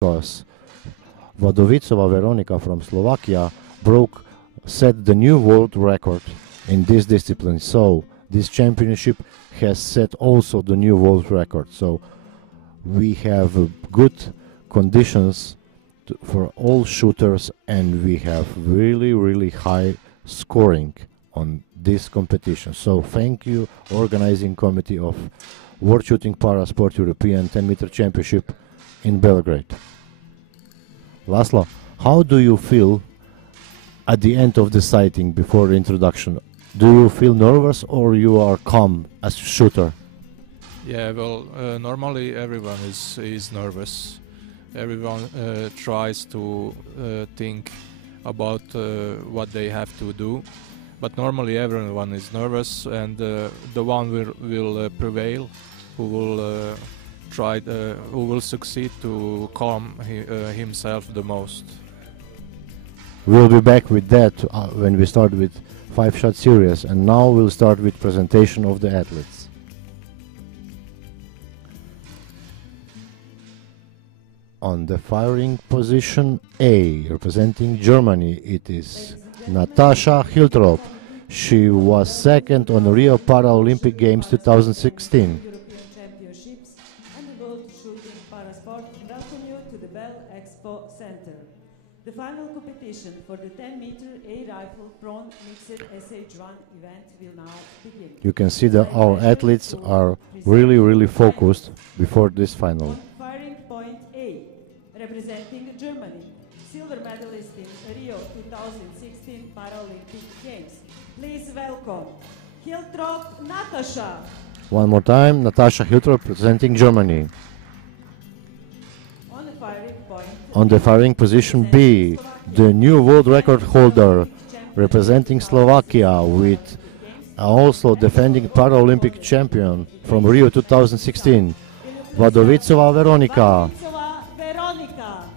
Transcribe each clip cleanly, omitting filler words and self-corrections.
because Vodovicova Veronika from Slovakia set the new world record in this discipline. So this championship has set also the new world record. So we have good conditions for all shooters, and we have really high scoring on this competition. So thank you, organizing committee of World Shooting Parasport European 10-meter Championship in Belgrade. Laszlo, how do you feel at the end of the sighting before the introduction? Do you feel nervous or you are calm as a shooter? Yeah, well, normally everyone is nervous. Everyone tries to think about what they have to do, but normally everyone is nervous, and the one will prevail, who will succeed to calm himself the most. We'll be back with that when we start with 5-shot series, and now we'll start with presentation of the athletes. On the firing position A, representing Germany, it is Natasha Hiltrop. She was second on Rio Paralympic Games 2016. European Championships and the World Shooting Parasport welcome you to the Bell Expo Center. The final competition for the 10-meter air rifle prone mixed SH1 event will now begin. You can see that our athletes are really focused before this final. On firing point A, representing Germany, silver medalist in Rio 2016 Paralympic Games. Please welcome Hiltrop Natasha. One more time, Natasha Hiltrop representing Germany. On the firing point, On the firing position B, the new world record holder representing Slovakia, with also defending Paralympic champion from Rio 2016, Vodovicova Veronika. Veronika.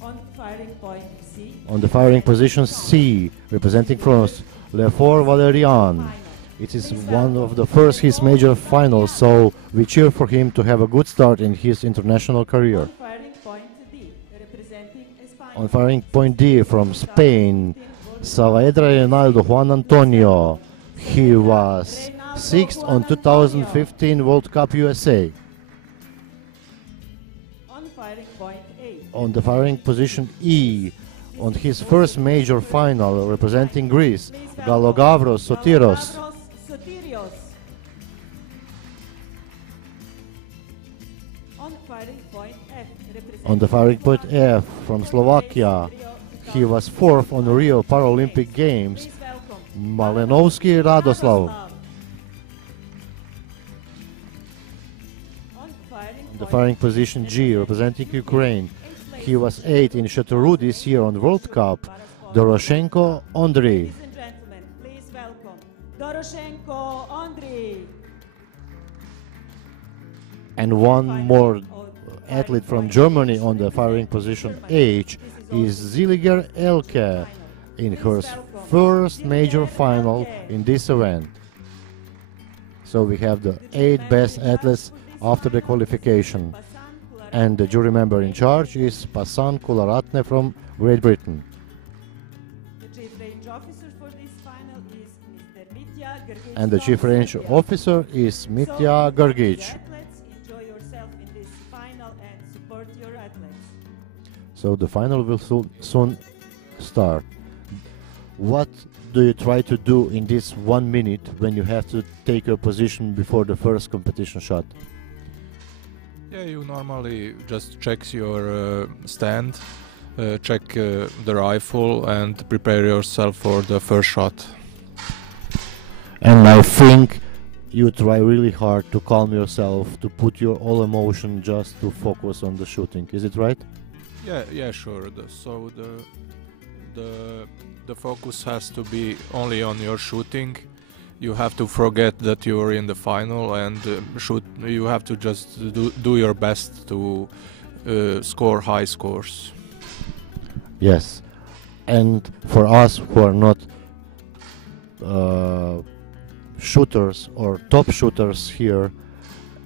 On firing point C, On the firing position C, representing France, Lefort Valerian. It is one of the first his major finals, so we cheer for him to have a good start in his international career. on firing point D, representing Spain. On firing point D from Spain, Saavedra Reinaldo Juan Antonio. He was sixth on 2015 World Cup USA. On firing point A, On the firing position E, on his first major final representing Greece, Galogavros Sotiros. Gavros Sotirios. On firing point F, representing On the firing point F from Slovakia, he was fourth on Rio Paralympic Games, Please welcome Malenovsky Radoslav. On firing On the point firing position G, representing Ukraine, he was 8th in Chateauroux this year on World Cup, Doroshenko Andriy. Ladies and gentlemen, please welcome Doroshenko Andriy. And one more athlete from Germany on the firing position H is Zilliger Elke in her first major final in this event. So we have the 8 best athletes after the qualification. And the jury member in charge is Pasan Kularatne from Great Britain. The chief range officer for this final is Mr. Mitya Gergic. And the chief range officer is Mitya Gergic. Athletes, enjoy yourself in this final and support your athletes. So the final will soon start. What do you try to do in this 1 minute when you have to take your position before the first competition shot? Yeah, you normally just check your stand, check the rifle, and prepare yourself for the first shot. And I think you try really hard to calm yourself, to put your all emotion just to focus on the shooting. Is it right? Yeah, sure. The focus has to be only on your shooting. You have to forget that you are in the final and shoot. You have to just do your best to score high scores. Yes. And for us who are not shooters or top shooters here,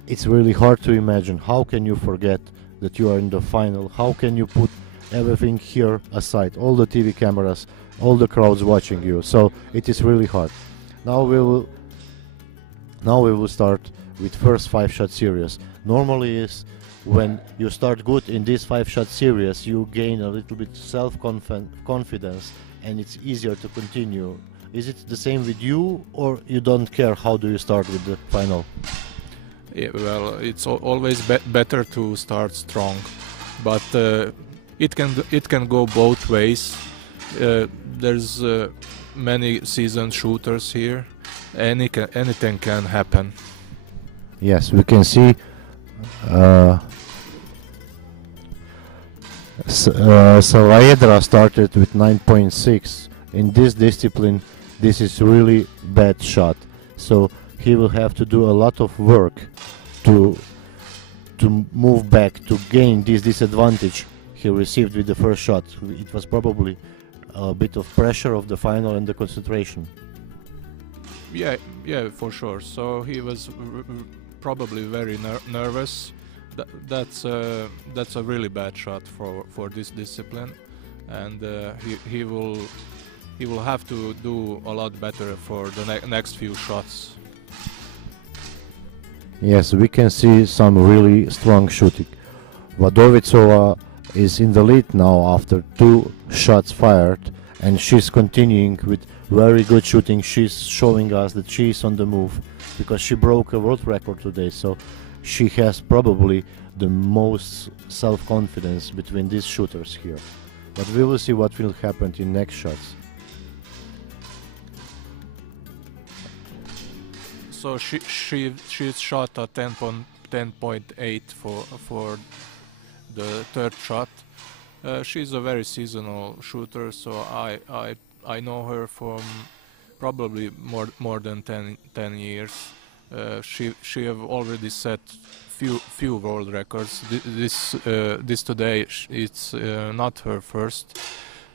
it's really hard to imagine. How can you forget that you are in the final? How can you put everything here aside, all the TV cameras, all the crowds watching you? So it is really hard. Now we will start with first 5-shot series. Normally is when you start good in this 5-shot series, you gain a little bit self-confidence and it's easier to continue. Is it the same with you, or you don't care? How do you start with the final? Yeah, well, it's always better to start strong, but it can go both ways. There's many seasoned shooters here. Anything can happen. Yes, we can see Saavedra started with 9.6. In this discipline, this is really bad shot. So he will have to do a lot of work to move back, to gain this disadvantage he received with the first shot. It was probably a bit of pressure of the final and the concentration. Yeah, for sure. So he was probably very nervous. That's a really bad shot for this discipline, and he will have to do a lot better for the next few shots. Yes, we can see some really strong shooting. Vadovitsova is in the lead now after 2 shots fired, and she's continuing with very good shooting. She's showing us that she's on the move because she broke a world record today, so she has probably the most self-confidence between these shooters here. But we will see what will happen in next shots. So she shot a 10.8 for the third shot. She's a very seasonal shooter, so I know her from probably more than 10 years. She have already set few world records. This today it's not her first,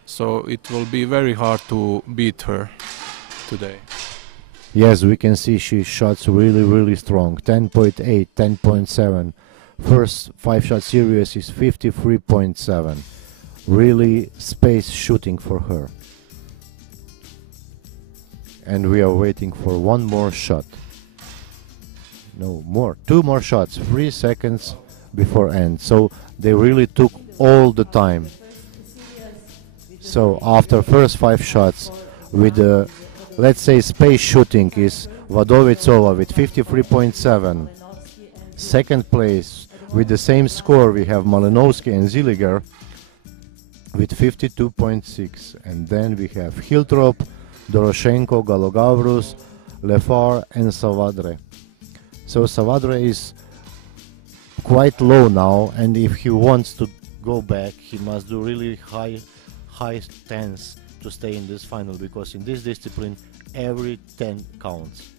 so it will be very hard to beat her today. Yes, we can see she shots really strong. 10.8, 10.7. First 5-shot series is 53.7. Really space shooting for her. And we are waiting for one more shot. No more. 2 more shots. 3 seconds before end. So they really took all the time. So after first 5 shots with the, let's say, space shooting is Vadovitsova with 53.7. Second place with the same score we have Malinovsky and Zilliger with 52.6. And then we have Hiltrop, Doroshenko, Galogavrus, Lefar and Savadre. So Savadre is quite low now, and if he wants to go back, he must do really high tens to stay in this final, because in this discipline every 10 counts.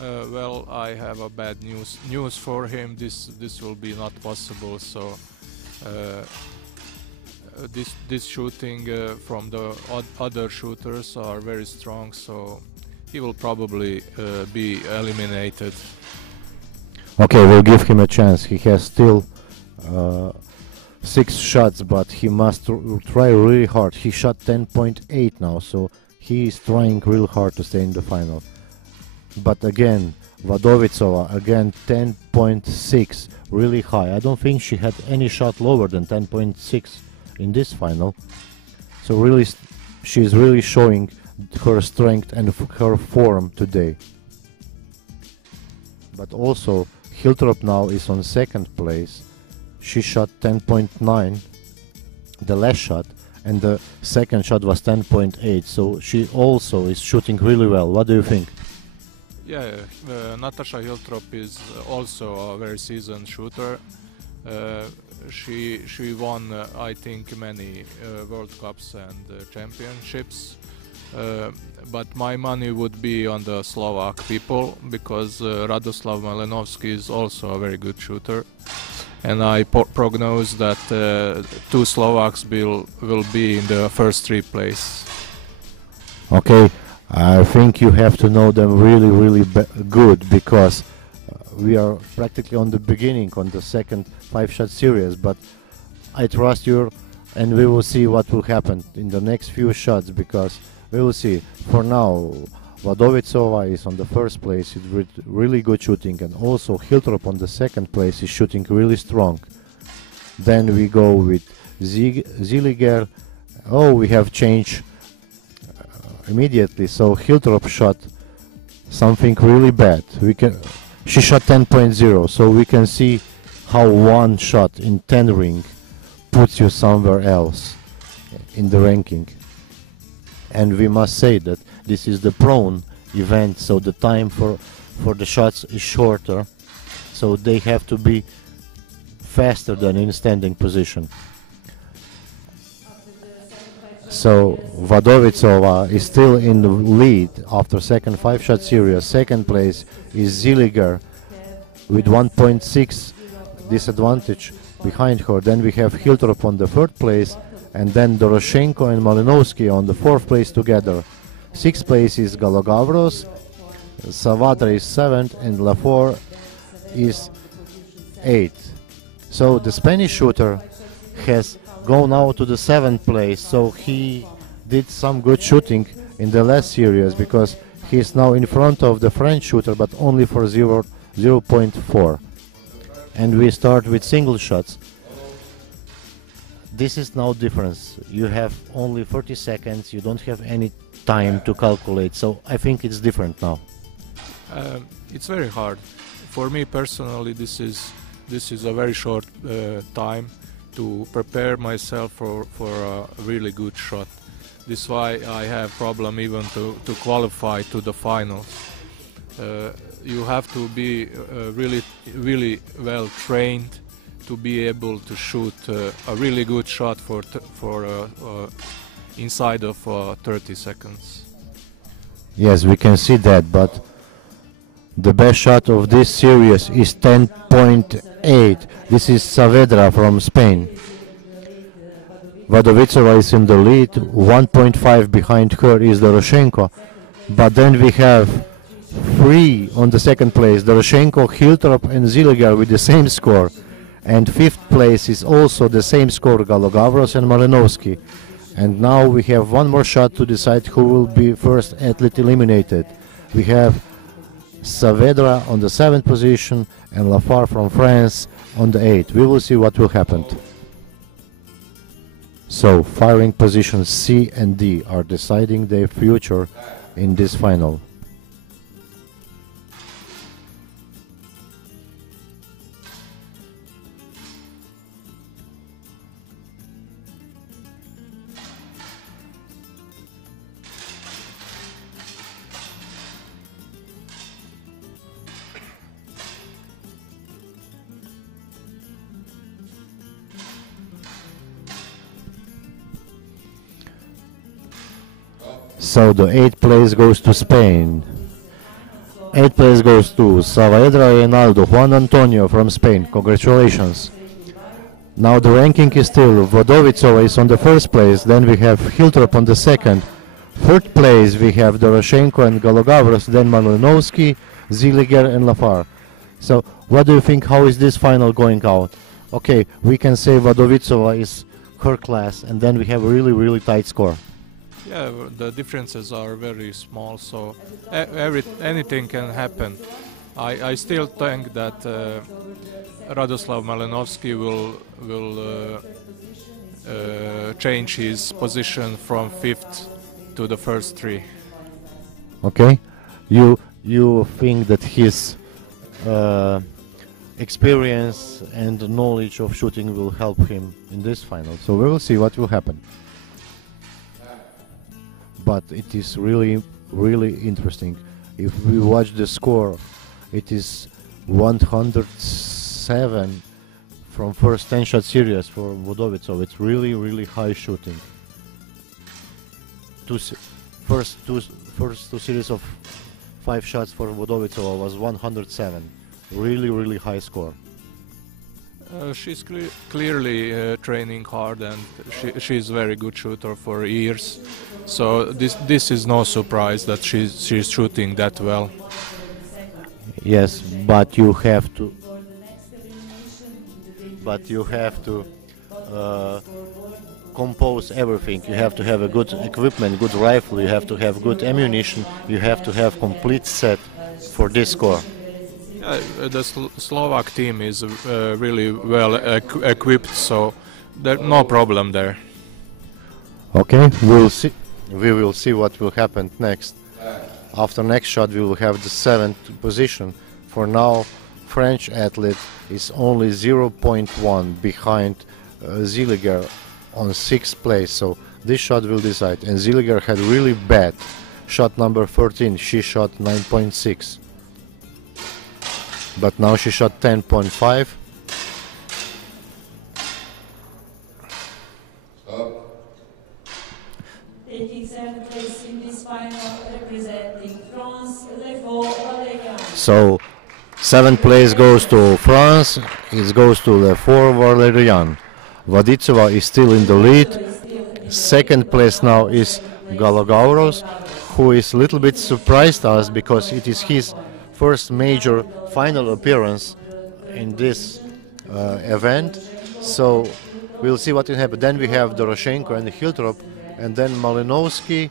Well, I have a bad news for him. This will be not possible. So this shooting from the other shooters are very strong. So he will probably be eliminated. Okay, we'll give him a chance. He has still 6 shots, but he must try really hard. He shot 10.8 now, so he is trying real hard to stay in the final. But again, Vadovitsova, again 10.6, really high. I don't think she had any shot lower than 10.6 in this final. So really, she's really showing her strength and her form today. But also, Hiltrop now is on second place. She shot 10.9, the last shot, and the second shot was 10.8. So she also is shooting really well. What do you think? Yeah, Natasha Hiltrop is also a very seasoned shooter. She won, I think, many World Cups and championships. But my money would be on the Slovak people, because Radoslav Malinovsky is also a very good shooter, and I prognose that 2 Slovaks will be in the first 3 place. Okay, I think you have to know them really good, because we are practically on the beginning on the second 5-shot series, but I trust you, and we will see what will happen in the next few shots, because we will see. For now, Vadovicova is on the first place with really good shooting, and also Hiltrop on the second place is shooting really strong. Then we go with Zilliger. Oh, we have changed immediately. So Hiltrop shot something really bad. She shot 10.0, so we can see how one shot in 10 ring puts you somewhere else in the ranking. And we must say that this is the prone event, so the time for the shots is shorter, so they have to be faster than in standing position. So Vadovicova is still in the lead after second 5-shot series. Second place is Zilliger with 1.6 disadvantage behind her. Then we have Hiltrop on the third place, and then Doroshenko and Malinovsky on the fourth place together. Sixth place is Galogavros, Savadra is 7th, and Lafort is 8th. So the Spanish shooter has gone out to the 7th place, so he did some good shooting in the last series, because he is now in front of the French shooter, but only for 0.4. And we start with single shots. This is now difference. You have only 30 seconds, you don't have any time to calculate, so I think it's different now. It's very hard. For me personally, this is a very short time to prepare myself for a really good shot. This is why I have problem even to qualify to the finals. You have to be really well trained to be able to shoot a really good shot for inside of 30 seconds. Yes, we can see that, but the best shot of this series is 10.8. This is Saavedra from Spain. Vadovicova is in the lead, 1.5 behind her is Doroshenko. But then we have 3 on the second place, Doroshenko, Hiltrop and Zilliger with the same score. And 5th place is also the same score, Galogavros and Malinovsky. And now we have one more shot to decide who will be first athlete eliminated. We have Saavedra on the 7th position and Lafart from France on the 8th. We will see what will happen. So firing positions C and D are deciding their future in this final. So the 8th place goes to Spain. 8th place goes to Saavedra Reinaldo, Juan Antonio from Spain. Congratulations. Now the ranking is still Vadovicova is on the first place, then we have Hiltrop on the second. Third place we have Doroshenko and Galogavros, then Malinovsky, Zilliger and Lafart. So what do you think, how is this final going out? Okay, we can say Vadovicova is her class, and then we have a really tight score. Yeah, the differences are very small, so anything can happen. I still think that Radoslav Malinovsky will change his position from 5th to the first 3. Okay, you think that his experience and knowledge of shooting will help him in this final, so we will see what will happen. But it is really interesting. If we watch the score, it is 107 from first 10-shot series for Vadovicova. It's really high shooting. First two series of 5 shots for Vadovicova was 107. Really high score. She's clearly training hard, and she's a very good shooter for years. So this is no surprise that she's shooting that well. Yes, but you have to. For the next elimination in the But you have to uh, compose everything. You have to have a good equipment, good rifle. You have to have good ammunition. You have to have complete set for this score. The Slovak team is really well equipped, so there's no problem there. Okay, we'll see. We will see what will happen next. After next shot, we will have the 7th position. For now, French athlete is only 0.1 behind Zilliger on 6th place. So this shot will decide. And Zilliger had really bad shot number 13. She shot 9.6. But now she shot 10.5. taking 7th place in this final, representing France, Valerian. So 7th place goes to France. It goes to Lefort Valerian. Vadicova is still in the lead. 2nd place now is Galogauros, who is a little bit surprised us because it is his first major final appearance in this event. So we'll see what will happen. Then we have Doroshenko and Hiltrop, and then Malinovsky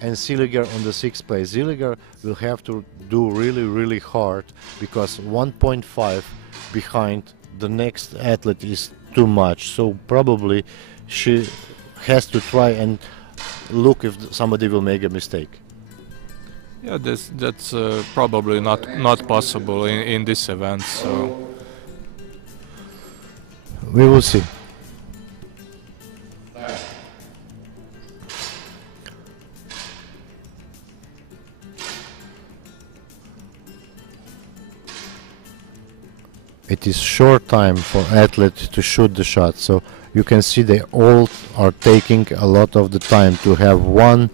and Zilliger on the 6th place. Zilliger will have to do really hard because 1.5 behind the next athlete is too much. So probably she has to try and look if somebody will make a mistake. Yeah, that's probably not possible in this event. So we will see. It is short time for athletes to shoot the shot, so you can see they all are taking a lot of the time to have one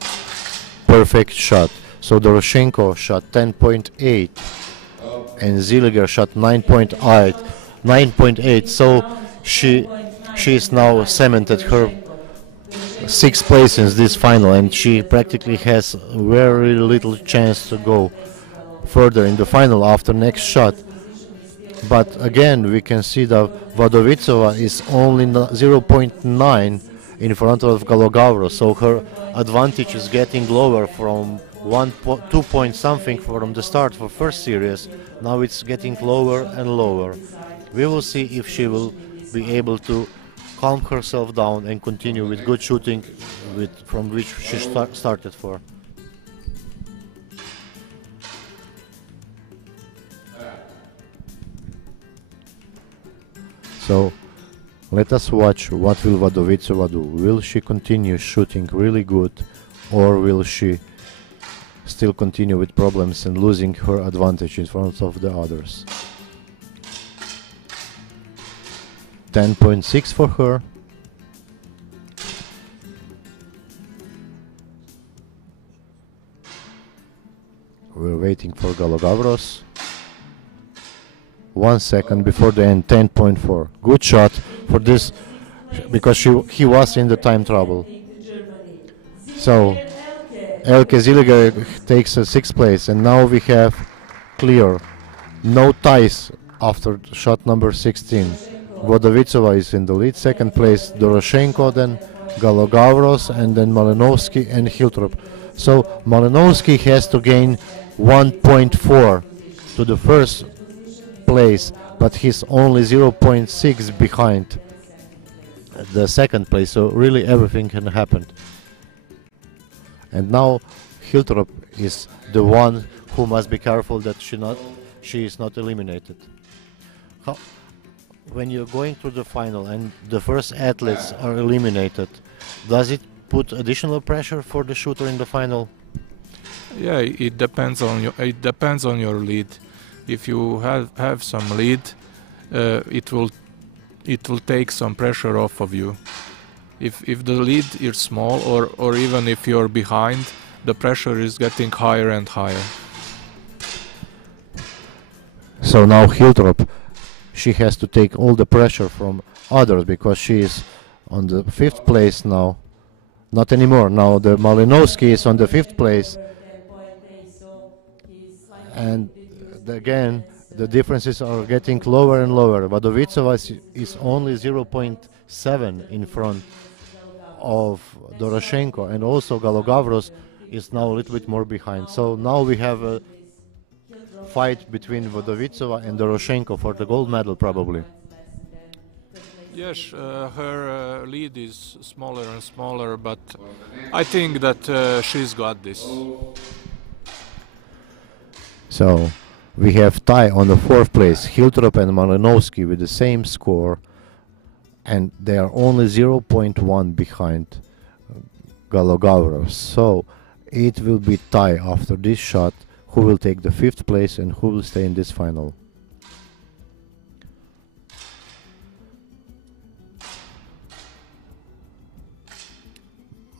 perfect shot. So Doroshenko shot 10.8 and Zilliger shot 9.8. So she is now cemented her 6th place in this final, and she practically has very little chance to go further in the final after next shot. But again, we can see that Vadovitsova is only 0.9 in front of Galogauros, so her advantage is getting lower from 2 point something from the start for first series. Now it's getting lower and lower. We will see if she will be able to calm herself down and continue with good shooting from which she started for. So let us watch what will Vadovitsova do. Will she continue shooting really good, or will she still continue with problems and losing her advantage in front of the others? 10.6 for her. We're waiting for Galogauros. 1 second before the end, 10.4. Good shot for this, because he was in the time trouble. So Elke Zilliger takes a 6th place, and now we have clear, no ties after shot number 16. Vodovitsova is in the lead, 2nd place Doroshenko, then Galogauros, and then Malinovsky and Hiltrop. So Malinovsky has to gain 1.4 to the 1st place, but he's only 0.6 behind the 2nd place, so really everything can happen. And now Hiltrop is the one who must be careful that she is not eliminated. When you're going to the final and the first athletes are eliminated, does it put additional pressure for the shooter in the final? Yeah, it depends on your lead. If you have some lead, it will take some pressure off of you. If the lead is small, or even if you're behind, the pressure is getting higher and higher. So now Hiltrop, she has to take all the pressure from others because she is on the 5th place now. Not anymore. Now the Malinovsky is on the 5th place. and again the differences are getting lower and lower. Vadovicova is only 0.7 in front of Doroshenko, and also Galogavros is now a little bit more behind. So now we have a fight between Vodovicova and Doroshenko for the gold medal, probably. Yes, her lead is smaller and smaller, but I think that she's got this. So we have tie on the fourth place, Hiltrop and Malinovsky with the same score, and they are only 0.1 behind Galogavros. So it will be tie after this shot, who will take the fifth place and who will stay in this final.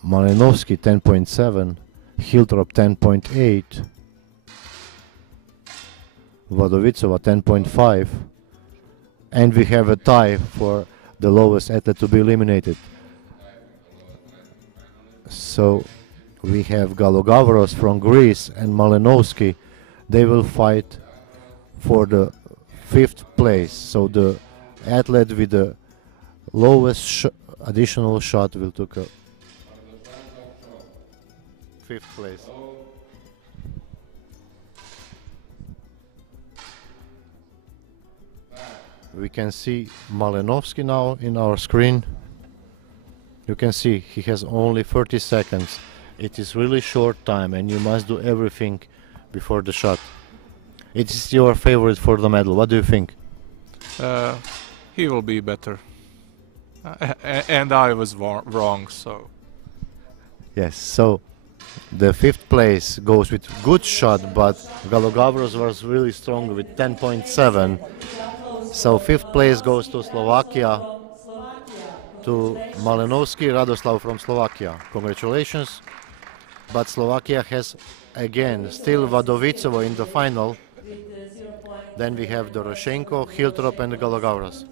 Malinovsky 10.7, Hiltrop 10.8, Vadovicova 10.5, and we have a tie for the lowest athlete to be eliminated. So we have Galogavros from Greece and Malinovsky. They will fight for the fifth place. So the athlete with the lowest additional shot will take a fifth place. We can see Malinovsky now in our screen. You can see he has only 30 seconds. It is really short time and you must do everything before the shot. It is your favorite for the medal. What do you think? He will be better. And I was wrong, so... Yes, so the fifth place goes with good shot, but Galogavros was really strong with 10.7. So fifth place goes to Slovakia, to Malinovsky, Radoslav from Slovakia. Congratulations. But Slovakia has again still Vadovicova in the final. Then we have Doroshenko, Hiltrop and Galogavros.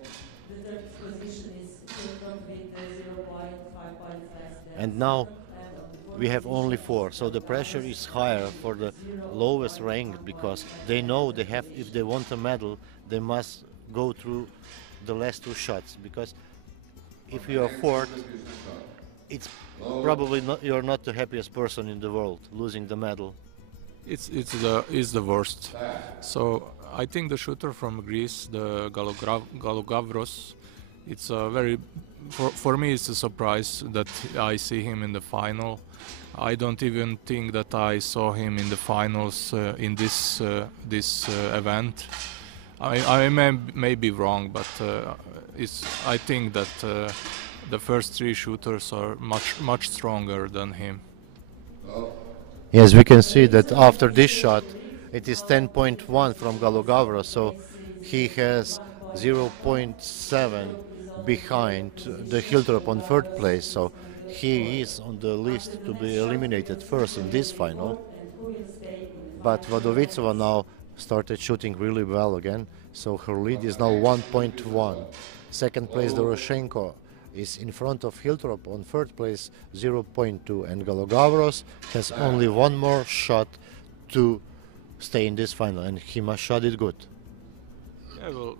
And now we have only four, so the pressure is higher for the lowest ranked, because they know they have, if they want a medal, they must go through the last two shots, because if you are fourth, it's probably not, you're not the happiest person in the world losing the medal. It's the worst. So I think the shooter from Greece, the Galogavros, it's a very, for me it's a surprise that I see him in the final. I don't even think that I saw him in the finals in this event. I may be wrong, but I think that the first three shooters are much stronger than him. Yes, we can see that after this shot, it is 10.1 from Galogavros, so he has 0.7 behind the Hiltrop on third place, so he is on the list to be eliminated first in this final. But Vadovicova now started shooting really well again, so her lead is now 1.1. Second place Doroshenko is in front of Hiltrop on third place 0.2, and Galogavros has only one more shot to stay in this final, and he must shot it good. Yeah, well,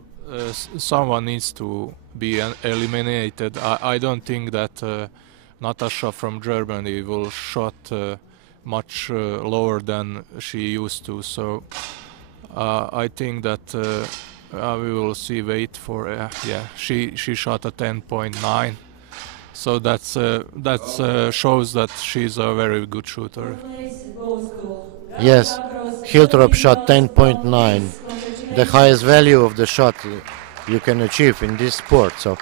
someone needs to be eliminated. I don't think that Natasha from Germany will shot much lower than she used to, so I think that we will see. Wait for yeah, she shot a 10.9, so that shows that she's a very good shooter. Yes, Hiltrop shot 10.9, the highest value of the shot you can achieve in this sport. So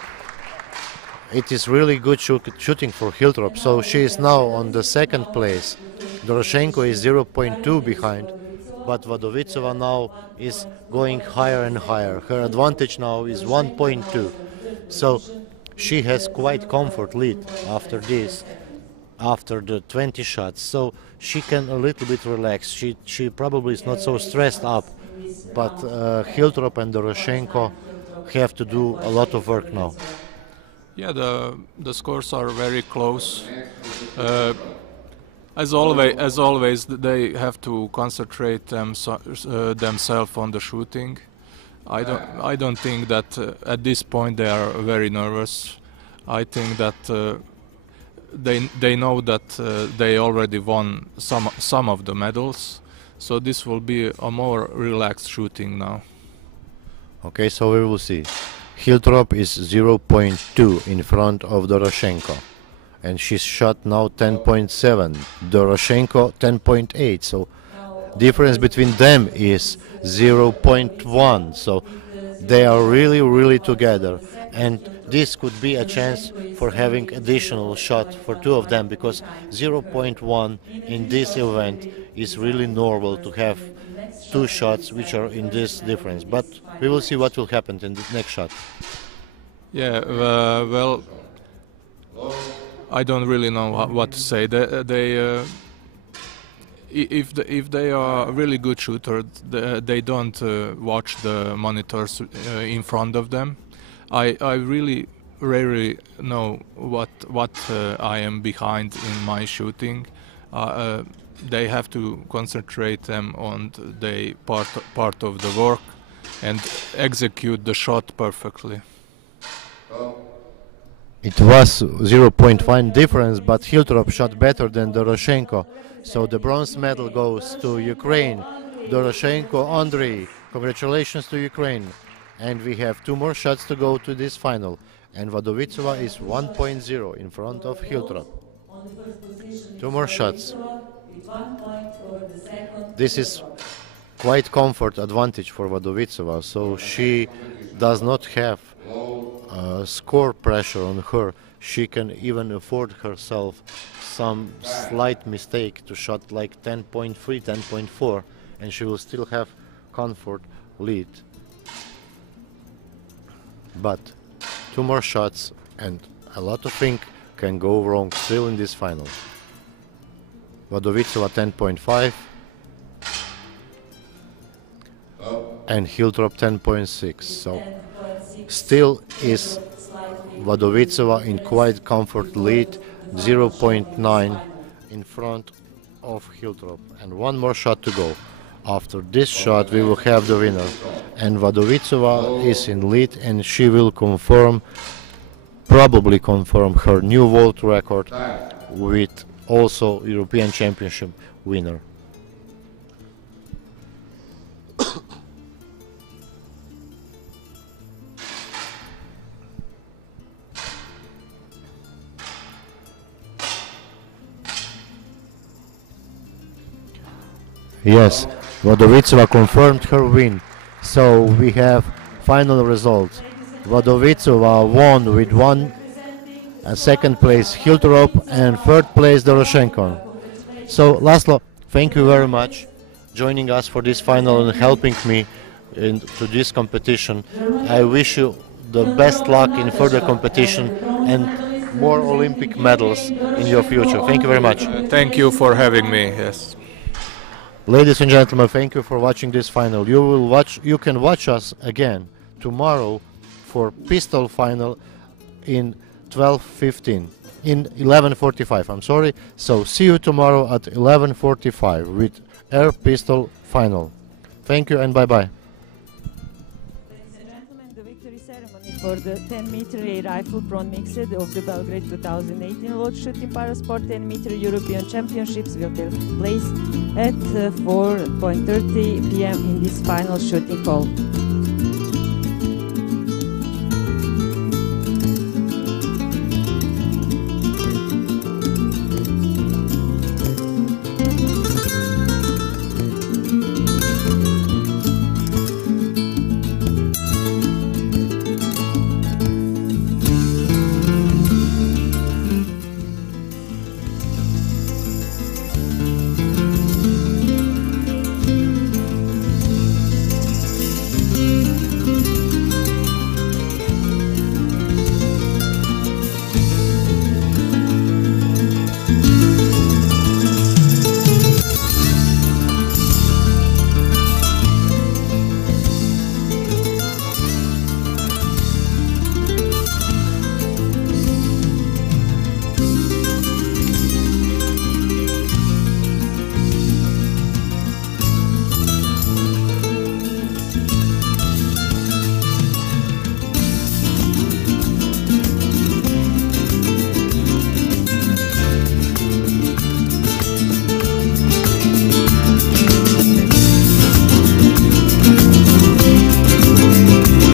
it is really good shooting for Hiltrop. So she is now on the second place. Doroshenko is 0.2 behind, but Vadovicova now is going higher and higher. Her advantage now is 1.2. So she has quite comfort lead after this, after the 20 shots. So she can a little bit relax. She probably is not so stressed up, but Hiltrop and Doroshenko have to do a lot of work now. Yeah, the scores are very close. As always, they have to concentrate themselves on the shooting. I don't think that at this point they are very nervous. I think that they know that they already won some of the medals, so this will be a more relaxed shooting now. Okay, so we will see. Hiltrop is 0.2 in front of Doroshenko, and she's shot now 10.7. Doroshenko 10.8. So difference between them is 0.1. So they are really together, and this could be a chance for having additional shot for two of them, because 0.1 in this event is really normal to have two shots which are in this difference. But we will see what will happen in the next shot. Yeah, well, I don't really know what to say. If they are a really good shooter, they don't watch the monitors in front of them. I really rarely know what I am behind in my shooting. They have to concentrate them on the part of the work and execute the shot perfectly. It was 0.1 difference, but Hiltrop shot better than Doroshenko. So the bronze medal goes to Ukraine. Doroshenko, Andrei, congratulations to Ukraine. And we have two more shots to go to this final. And Vadovitsova is 1.0 in front of Hiltrop. Two more shots. This is quite comfort advantage for Vadovitsova, so she does not have score pressure on her. She can even afford herself some slight mistake to shot like 10.3, 10.4, and she will still have comfort lead. But two more shots and a lot of things can go wrong still in this final. Vadovitsova 10.5 and Hiltrop 10.6. So still is Vadovitsova in quite comfort lead, 0.9 in front of Hiltrop, and one more shot to go. After this shot we will have the winner, and Vadovitsova is in lead, and she will probably confirm her new world record with also European Championship winner. Yes, Vadovitsova confirmed her win. So we have final results. Vadovitsova won with second place Hiltrop and third place Doroshenko. So Laszlo, thank you very much joining us for this final and helping me into this competition. I wish you the best luck in further competition and more Olympic medals in your future. Thank you very much. Thank you for having me. Yes. Ladies and gentlemen, thank you for watching this final. You can watch us again tomorrow for pistol final in 11:45. I'm sorry. So see you tomorrow at 11:45 with air pistol final. Thank you and bye bye. Ladies and gentlemen, the victory ceremony for the 10-meter air rifle prone mixed of the Belgrade 2018 World Shooting Parasport 10-meter European Championships will take place at 4:30 p.m. in this final shooting call.